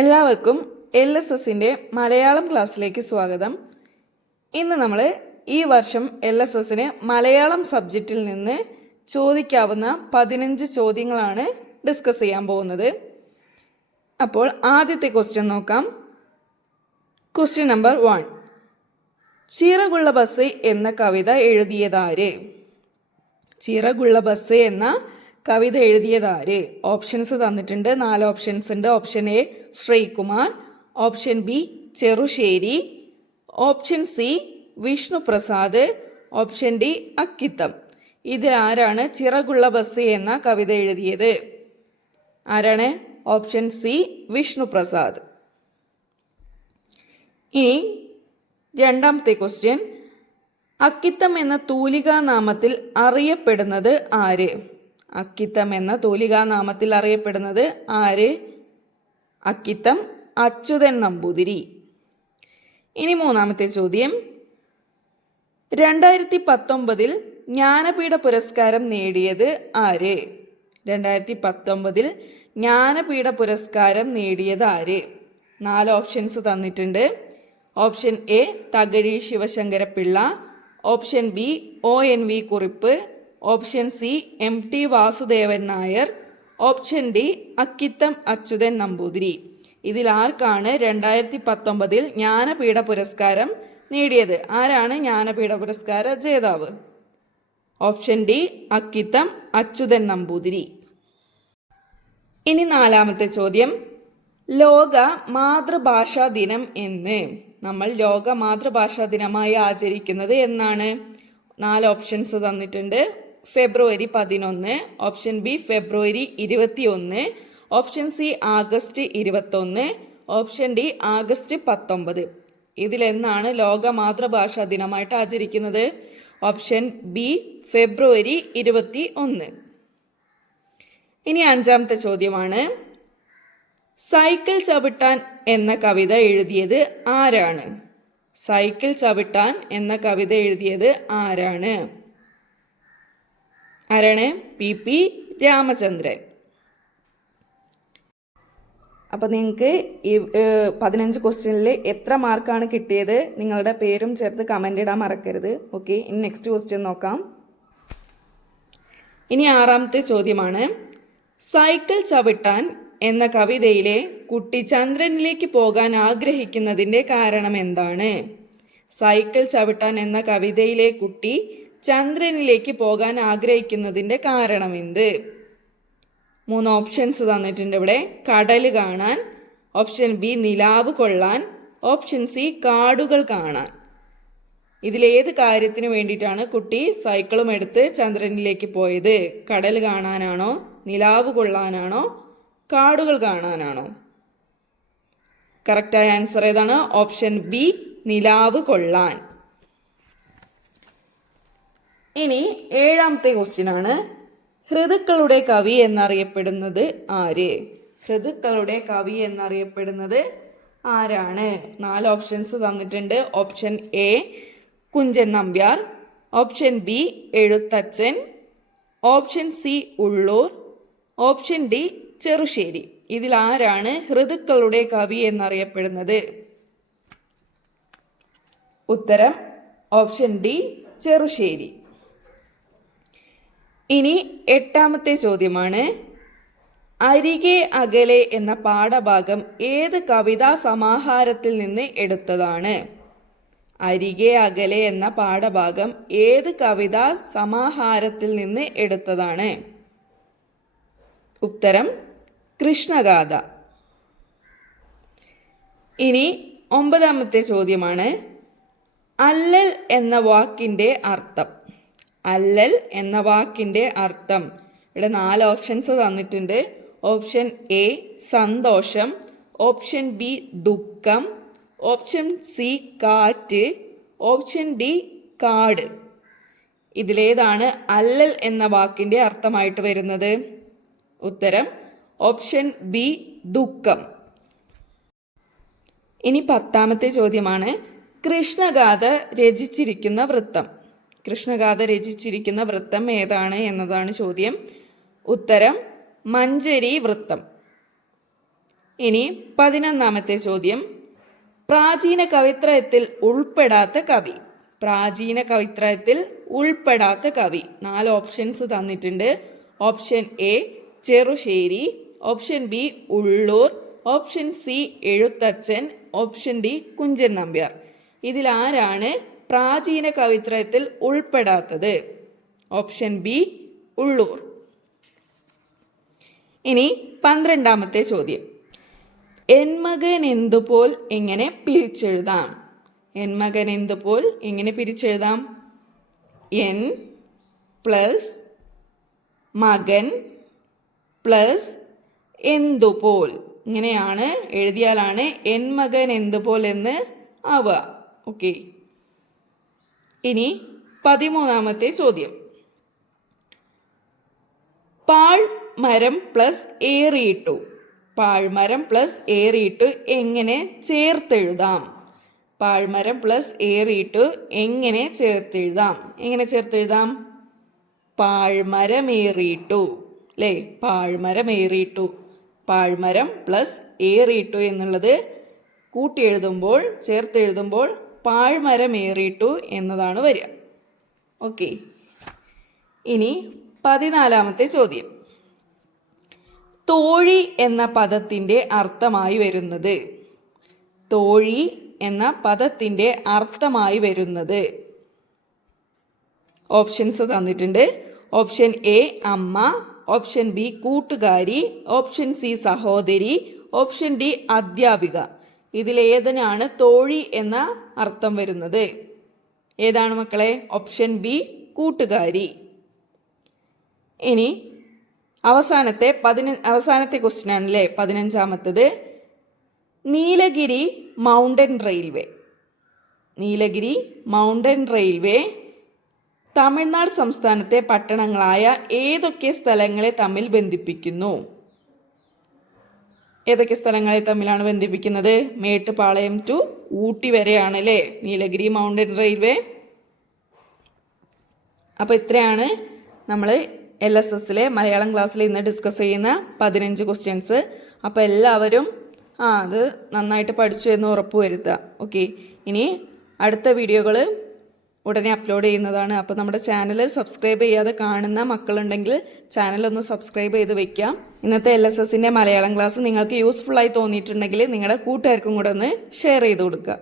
എല്ലാവർക്കും L S എസിന്റെ മലയാളം ക്ലാസ്സിലേക്ക് സ്വാഗതം. ഇന്ന് നമ്മൾ ഈ വർഷം എൽ എസ് എസിന് മലയാളം സബ്ജക്റ്റിൽ നിന്ന് ചോദിക്കാവുന്ന പതിനഞ്ച് ചോദ്യങ്ങളാണ് ഡിസ്കസ് ചെയ്യാൻ പോകുന്നത്. അപ്പോൾ ആദ്യത്തെ ക്വസ്റ്റ്യൻ നോക്കാം. Question number one. ചിറകുള്ള ബസ് എന്ന കവിത എഴുതിയതാര്? ചിറകുള്ള ബസ് എന്ന കവിത എഴുതിയതാര്? ഓപ്ഷൻസ് തന്നിട്ടുണ്ട്. നാല് ഓപ്ഷൻസ് ഉണ്ട്. Option A Sreekumar. Option B Cherussery. Option C Vishnuprasad. Option D Akkitham. ഇതിലാരാണ് ചിറകുള്ള ബസ് എന്ന കവിത എഴുതിയത്? ആരാണ്? Option C Vishnuprasad. ഇനി രണ്ടാമത്തെ ക്വസ്റ്റ്യൻ അക്കിത്തം എന്ന തൂലികാനാമത്തിൽ അറിയപ്പെടുന്നത് ആര്? അക്കിത്തം എന്ന നാമത്തിൽ അറിയപ്പെടുന്നത് ആര്? അക്കിത്തം അച്യുതൻ നമ്പൂതിരി. ഇനി മൂന്നാമത്തെ ചോദ്യം. രണ്ടായിരത്തി പത്തൊമ്പതിൽ ജ്ഞാനപീഠ പുരസ്കാരം നേടിയത് ആര്? രണ്ടായിരത്തി പത്തൊമ്പതിൽ ജ്ഞാനപീഠ പുരസ്കാരം നേടിയത് ആര്? നാല് ഓപ്ഷൻസ് തന്നിട്ടുണ്ട്. Option A Thakazhi Sivasankara Pillai option B O N V Kurup. Option C M T Vasudevan Nair. Option D Akkitham Achuthan Namboothiri. ഇതിൽ ആർക്കാണ് രണ്ടായിരത്തി പത്തൊമ്പതിൽ ജ്ഞാനപീഠ പുരസ്കാരം നേടിയത്? ആരാണ് ജ്ഞാനപീഠ പുരസ്കാര ജേതാവ്? Option D Akkitham Achuthan Namboothiri. ഇനി നാലാമത്തെ ചോദ്യം. ലോക മാതൃഭാഷാ ദിനം എന്ന്. നമ്മൾ ലോക മാതൃഭാഷാ ദിനമായി ആചരിക്കുന്നത് എന്നാണ്. നാല് ഓപ്ഷൻസ് തന്നിട്ടുണ്ട്. ഫെബ്രുവരി പതിനൊന്ന് ഓപ്ഷൻ ബി ഫെബ്രുവരി ഇരുപത്തി ഒന്ന് ഓപ്ഷൻ സി ആഗസ്റ്റ് ഇരുപത്തൊന്ന് ഓപ്ഷൻ ഡി ആഗസ്റ്റ് പത്തൊമ്പത്. ഇതിലെന്നാണ് ലോക മാതൃഭാഷാ ദിനമായിട്ട് ആചരിക്കുന്നത്? ഓപ്ഷൻ ബി ഫെബ്രുവരി ഇരുപത്തി ഒന്ന് ഇനി അഞ്ചാമത്തെ ചോദ്യമാണ്. സൈക്കിൾ ചവിട്ടാൻ എന്ന കവിത എഴുതിയത് ആരാണ്? സൈക്കിൾ ചവിട്ടാൻ എന്ന കവിത എഴുതിയത് ആരാണ്? ആരാണ്? P P Ramachandran. അപ്പോൾ നിങ്ങൾക്ക് ഈ പതിനഞ്ച് ക്വസ്റ്റ്യനിൽ എത്ര മാർക്കാണ് കിട്ടിയത്? നിങ്ങളുടെ പേരും ചേർത്ത് കമന്റ് ഇടാൻ മറക്കരുത്. ഓക്കെ ഇനി നെക്സ്റ്റ് ക്വസ്റ്റ്യൻ നോക്കാം. ഇനി ആറാമത്തെ ചോദ്യമാണ്. സൈക്കിൾ ചവിട്ടാൻ എന്ന കവിതയിലെ കുട്ടി ചന്ദ്രനിലേക്ക് പോകാൻ ആഗ്രഹിക്കുന്നതിന്റെ കാരണം എന്താണ്? സൈക്കിൾ ചവിട്ടാൻ എന്ന കവിതയിലെ കുട്ടി ചന്ദ്രനിലേക്ക് പോകാൻ ആഗ്രഹിക്കുന്നതിന്റെ കാരണം എന്ത് മൂന്ന് ഓപ്ഷൻസ് തന്നിട്ടുണ്ട് ഇവിടെ. കടൽ കാണാൻ ഓപ്ഷൻ ബി നിലാവ് കൊള്ളാൻ ഓപ്ഷൻ സി കാടുകൾ കാണാൻ. ഇതിലേത് കാര്യത്തിന് വേണ്ടിയിട്ടാണ് കുട്ടി സൈക്കിളും എടുത്ത് ചന്ദ്രനിലേക്ക് പോയത്? കടൽ കാണാനാണോ നിലാവ് കൊള്ളാനാണോ കാടുകൾ കാണാനാണോ? കറക്റ്റായ ആൻസർ ഏതാണ്? ഓപ്ഷൻ ബി നിലാവ് കൊള്ളാൻ. ഇനി ഏഴാമത്തെ ക്വസ്റ്റ്യൻ ആണ് ഹൃദുക്കളുടെ കവി എന്നറിയപ്പെടുന്നത് ആര്? ഹൃദുക്കളുടെ കവി എന്നറിയപ്പെടുന്നത് ആരാണ്? നാല് ഓപ്ഷൻസ് തന്നിട്ടുണ്ട്. Option A Kunchan Nambiar. Option B Ezhuthachan. Option C Ulloor. Option D Cherussery. ഇതിൽ ആരാണ് ഹൃദുക്കളുടെ കവി എന്നറിയപ്പെടുന്നത്? ഉത്തരം ഓപ്ഷൻ ഡി ചെറുശ്ശേരി. ഇനി എട്ടാമത്തെ ചോദ്യമാണ്. അരികെ അകലെ എന്ന പാഠഭാഗം ഏത് കവിതാ സമാഹാരത്തിൽ നിന്ന് എടുത്തതാണ്? അരികെ അകലെ എന്ന പാഠഭാഗം ഏത് കവിതാ സമാഹാരത്തിൽ നിന്ന് എടുത്തതാണ്? ഉത്തരം കൃഷ്ണഗാഥ. ഇനി ഒമ്പതാമത്തെ ചോദ്യമാണ്. അല്ലൽ എന്ന വാക്കിന്റെ അർത്ഥം. അല്ലൽ എന്ന വാക്കിന്റെ അർത്ഥം. ഇവിടെ നാല് ഓപ്ഷൻസ് തന്നിട്ടുണ്ട്. ഓപ്ഷൻ എ സന്തോഷം. ഓപ്ഷൻ ബി ദുഃഖം. ഓപ്ഷൻ സി കാറ്റ്. ഓപ്ഷൻ ഡി കാട്. ഇതിലേതാണ് അല്ലൽ എന്ന വാക്കിന്റെ അർത്ഥമായിട്ട് വരുന്നത്. ഉത്തരം ഓപ്ഷൻ ബി ദുഃഖം. ഇനി പത്താമത്തെ ചോദ്യമാണ്. കൃഷ്ണഗാഥ രചിച്ചിരിക്കുന്ന വൃത്തം. കൃഷ്ണഗാഥ രചിച്ചിരിക്കുന്ന വൃത്തം ഏതാണ് എന്നതാണ് ചോദ്യം. ഉത്തരം മഞ്ചരി വൃത്തം. ഇനി പതിനൊന്നാമത്തെ ചോദ്യം. പ്രാചീന കവിത്രയത്തിൽ ഉൾപ്പെടാത്ത കവി. പ്രാചീന കവിത്രയത്തിൽ ഉൾപ്പെടാത്ത കവി. നാല് ഓപ്ഷൻസ് തന്നിട്ടുണ്ട്. Option A Cherussery. Option B Ulloor. Option C Ezhuthachan. Option D Kunchan Nambiar. ഇതിലാരാണ് പ്രാചീന കവിത്രയത്തിൽ ഉൾപ്പെടാത്തത്. Option B Ulloor. ഇനി പന്ത്രണ്ടാമത്തെ ചോദ്യം. എൻ മകൻ എന്തുപോൽ എങ്ങനെ പിരിച്ചെഴുതാം? എൻ മകൻ എന്തുപോൽ എങ്ങനെ പിരിച്ചെഴുതാം? എൻ പ്ലസ് മകൻ പ്ലസ് എന്തുപോൽ. ഇങ്ങനെയാണ് എഴുതിയാലാണ് എൻ മകൻ എന്തുപോൽ എന്ന് ആവുക. ഓക്കെ ഇനി പതിമൂന്നാമത്തെ ചോദ്യം. പാഴ്മരം പ്ലസ് ഏറിയിട്ടു. പാഴ്മരം പ്ലസ് ഏറിയിട്ടു എങ്ങനെ ചേർത്തെഴുതാം? പാഴ്മരം പ്ലസ് ഏറിയിട്ടു എങ്ങനെ ചേർത്തെഴുതാം? എങ്ങനെ ചേർത്തെഴുതാം? പാഴ്മരമേറിയിട്ടു അല്ലേ പാഴ്മരമേറിയിട്ടു പാഴ്മരം പ്ലസ് ഏറിയിട്ടു. എന്നുള്ളത് കൂട്ടിയെഴുതുമ്പോൾ ചേർത്തെഴുതുമ്പോൾ പാഴ്മരമേറിയിട്ടു എന്നതാണ് വരിക. ഓക്കെ. ഇനി പതിനാലാമത്തെ ചോദ്യം. തോഴി എന്ന പദത്തിന്റെ അർത്ഥമായി വരുന്നത്. തോഴി എന്ന പദത്തിന്റെ അർത്ഥമായി വരുന്നത്. ഓപ്ഷൻസ് തന്നിട്ടുണ്ട്. ഓപ്ഷൻ എ അമ്മ ഓപ്ഷൻ ബി കൂട്ടുകാരി ഓപ്ഷൻ സി സഹോദരി ഓപ്ഷൻ ഡി അധ്യാപിക. ഇതിലേതിനാണ് തോഴി എന്ന അർത്ഥം വരുന്നത്. ഏതാണ് മക്കളെ? ഓപ്ഷൻ ബി കൂട്ടുകാരി. ഇനി അവസാനത്തെ പതിന അവസാനത്തെ ക്വസ്റ്റ്യൻ ആണല്ലേ? പതിനഞ്ചാമത്തത്. Nilgiri mountain railway Nilgiri mountain railway Tamil Nadu സംസ്ഥാനത്തെ പട്ടണങ്ങളായ ഏതൊക്കെ സ്ഥലങ്ങളെ തമ്മിൽ ബന്ധിപ്പിക്കുന്നു? ഏതൊക്കെ സ്ഥലങ്ങളെ തമ്മിലാണ് ബന്ധിപ്പിക്കുന്നത്? മേട്ടുപാളയം ടു ഊട്ടി വരെയാണ് അല്ലേ നീലഗിരി മൗണ്ടൻ റെയിൽവേ അപ്പോൾ ഇത്രയാണ് നമ്മൾ എൽ എസ് എസിലെ മലയാളം ക്ലാസ്സിൽ ഇന്ന് ഡിസ്കസ് ചെയ്യുന്ന പതിനഞ്ച് ക്വസ്റ്റ്യൻസ് അപ്പോൾ എല്ലാവരും ആ അത് നന്നായിട്ട് പഠിച്ചു എന്ന് ഉറപ്പ് വരുത്തുക. ഓക്കെ ഇനി അടുത്ത വീഡിയോകൾ ഉടനെ അപ്ലോഡ് ചെയ്യുന്നതാണ്. അപ്പോൾ നമ്മുടെ ചാനൽ സബ്സ്ക്രൈബ് ചെയ്യാതെ കാണുന്ന മക്കളുണ്ടെങ്കിൽ ചാനൽ ഒന്ന് സബ്സ്ക്രൈബ് ചെയ്ത് വെക്കാം ഇന്നത്തെ എൽ എസ് എസിന്റെ മലയാളം ക്ലാസ് നിങ്ങൾക്ക് യൂസ്ഫുള്ളായി തോന്നിയിട്ടുണ്ടെങ്കിൽ നിങ്ങളുടെ കൂട്ടുകാർക്കും കൂടെ ഒന്ന് ഷെയർ ചെയ്ത് കൊടുക്കുക.